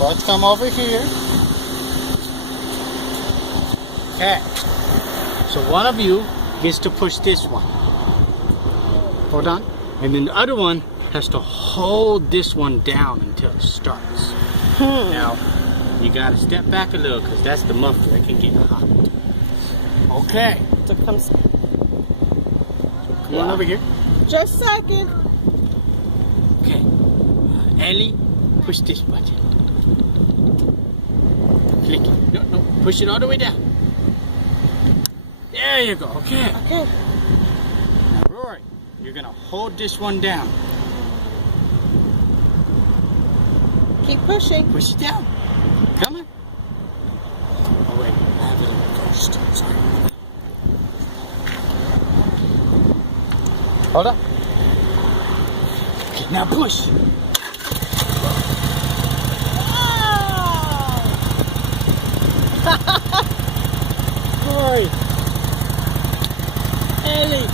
Let's come over here. Okay. So one of you gets to push this one. Hold on. And then the other one has to hold this one down until it starts. Now, you gotta step back a little because that's the muffler. It can get hot. Okay. So come on over here. Just a second. Okay. Ellie, push this button. Click it. No, push it all the way down. There you go. Okay. Okay. Now, Rory, you're gonna hold this one down. Keep pushing. Push it down. Come on. Oh wait, I have it reversed. Sorry. Hold up. Okay, now push. Rory. Ellie.